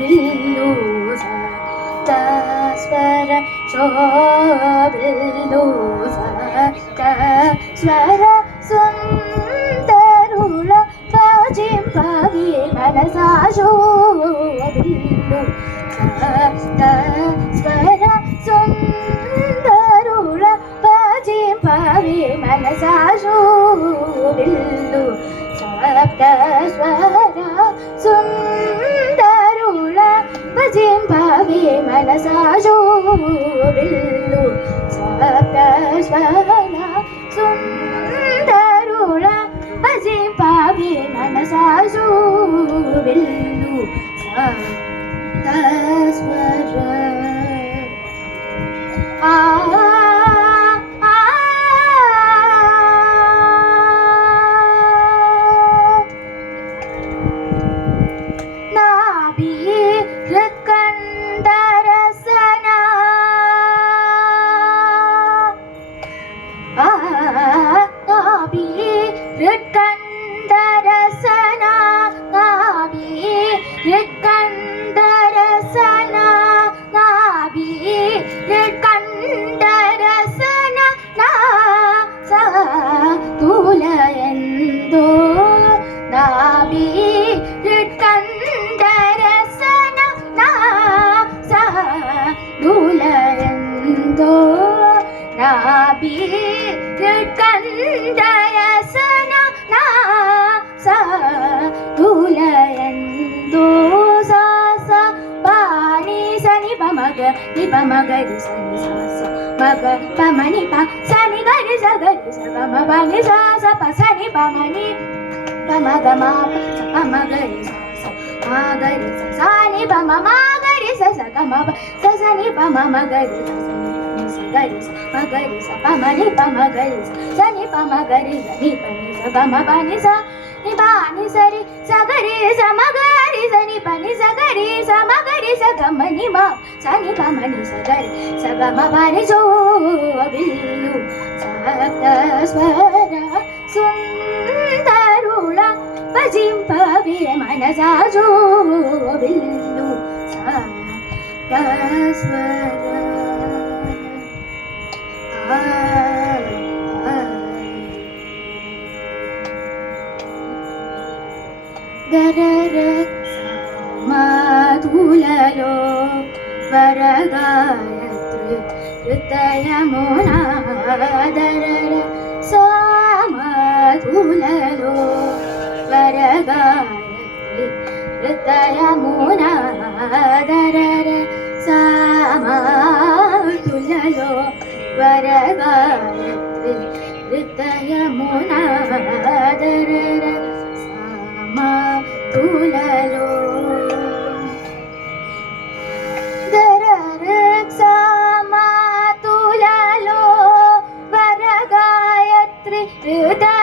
bill ಸ್ವರ ಶೋಭಿಲ್ಲು ಸ್ವರ ಸುಂದರುಳ ಜಿಂಪವಿ ಮನಸ ಶೋಭಿಲ್ಲು ಸ್ವರ ಸುಂದರುಳ ಜಿಂಪವಿ ಮನಸ ಶೋಭಿಲ್ಲು ಸಪ್ತ ಸ್ವರ ಸುಂದರುಳ ಜಿಂಪವಿ ಮನಸ ಶೋಭಿಲ್ಲು ಸಪ್ತ ಸ್ವರ ಸುಂದರುಳ ಜಿಂಪವಿ ಮನಸ ಶೋಭಿಲ್ಲು ಸಪ್ತ ಸ್ವರ ಮಗರಿ ಸನಿ ಸ ಮಗ ಪಮನಿ ಪ ಸನಿ ಗರಿ ಸ ಗರಿ ಸ ಮ ಬನಿ ಸ ಸ ಪ ಸನಿ ಪಮನಿ ಪಮ ಗ ಮ ಪ ಮ ಗರಿ ಸ ಸ ಮ ಗರಿ ಸ ಸನಿ ಪ ಮ ಮ ಗರಿ ಸ ಸ ಗ ಮ ಪ ಸ ಸನಿ ಪ ಮ ಮ ಗರಿ ಸ ಸ ಗರಿ ಸ ಮ ಗರಿ ಸ ಪ ಮ ನಿ ಪ ಮ ಗರಿ ಸ ಸನಿ ಪ ಮ ಗರಿ ಸ ನಿ ಪ ನಿ ಸ ಗ ಮ ಪ ನಿ ಸ ನಿ ಪ ನಿ ಸರಿ ಸ ಗರಿ ಸ ಮ ಗರಿ ಸ ನಿ ಪ ನಿ ಸ ಗರಿ ಸ ಮ ಗರಿ ಸ ಗ ಮ ನಿ ಮ ಸ ನಿ ಪ ಮ ನಿ ಸ ಗರಿ ಸ ಗ ಮ ಪ ನಿ ಸೋ ಬಿಲ್ಲು ಸಪ್ತ ಸ್ವರ ಸುಂದರುಳ ಜಿಂಪವಿ ಮನಸ ಜೋ ಬಿಲ್ಲು ಸಪ್ತ ಸ್ವರ మాధులలో వరగాయత్రి హృదయమునాదర సామాధులలో వరగాయత్రి హృదయమునాదర సామాధులలో వరగాయత్రి హృదయమునాదర తులలో తులలో వరగాయత్రి హృదయమునాదర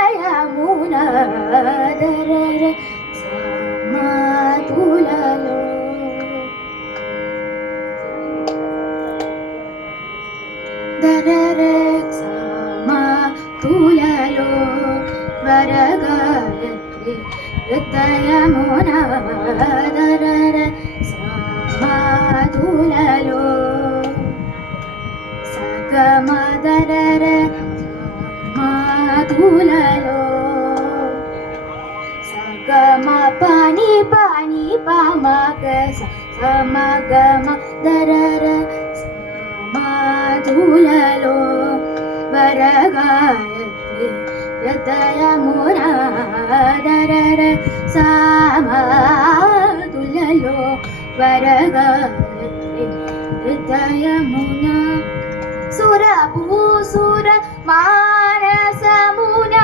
తులలో తులలో వరగాయత్రి హృదయమునాదర సమాధులలో సగమదర మాధులలో సగమ పని పని పమగ సమగమ దర సమాధులలో వరగాయత్రి హృదయమునాదర సామాధులలో వరగాయత్రి హృదయమున సురభూసుర మానసమున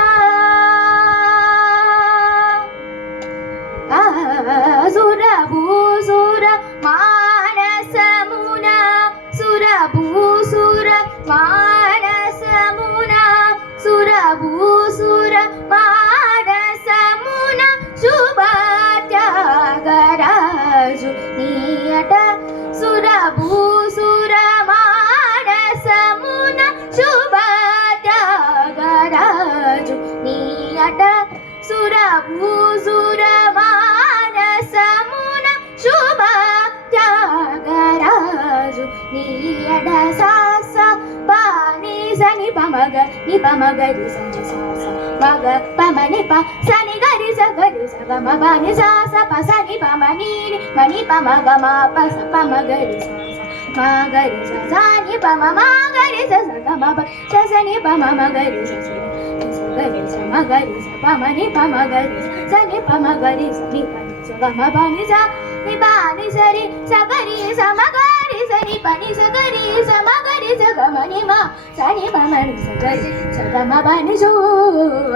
సురభూసుర మానసమున సురభూసుర మానసమున సురభూసుర మానసమున శుభత్యాగరాజు నీయట సురభూసుర మానసమున శుభత్యాగరాజు నీ నీ అడ సా సా పా నీ స ని ప మ గ ని ప మ గ రి స ని సా సా మ గ ప మ ని ప స ని గ రి స గ మ ప ని సా సా ప స ని ప మ ని మ ని ప మ గ మ ప స ప మ గ రి సా సా మ గ రి స సా ని ప మ మ గ రి స స గ మ ప స స ని ప మ మ గ రి స స గ రి స మ గ రి స ప మ ని ప మ గ రి స ని ప మ గ రి స ని ప ని స గ మ ప ని స ని ప ని స రి స గ రి స మ గ రి స ని ప ని స గ రి స మ గ రి స గ మ ని మ స ని ప మ ని స గ రి స గ మ ప ని సో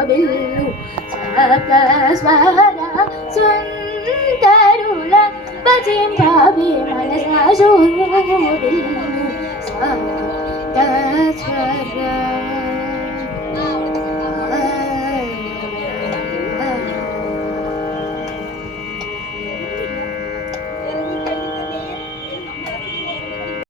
బిల్లు సక స్వర సుందరుల భజింపవి మనస సో బిల్లు సక స్వర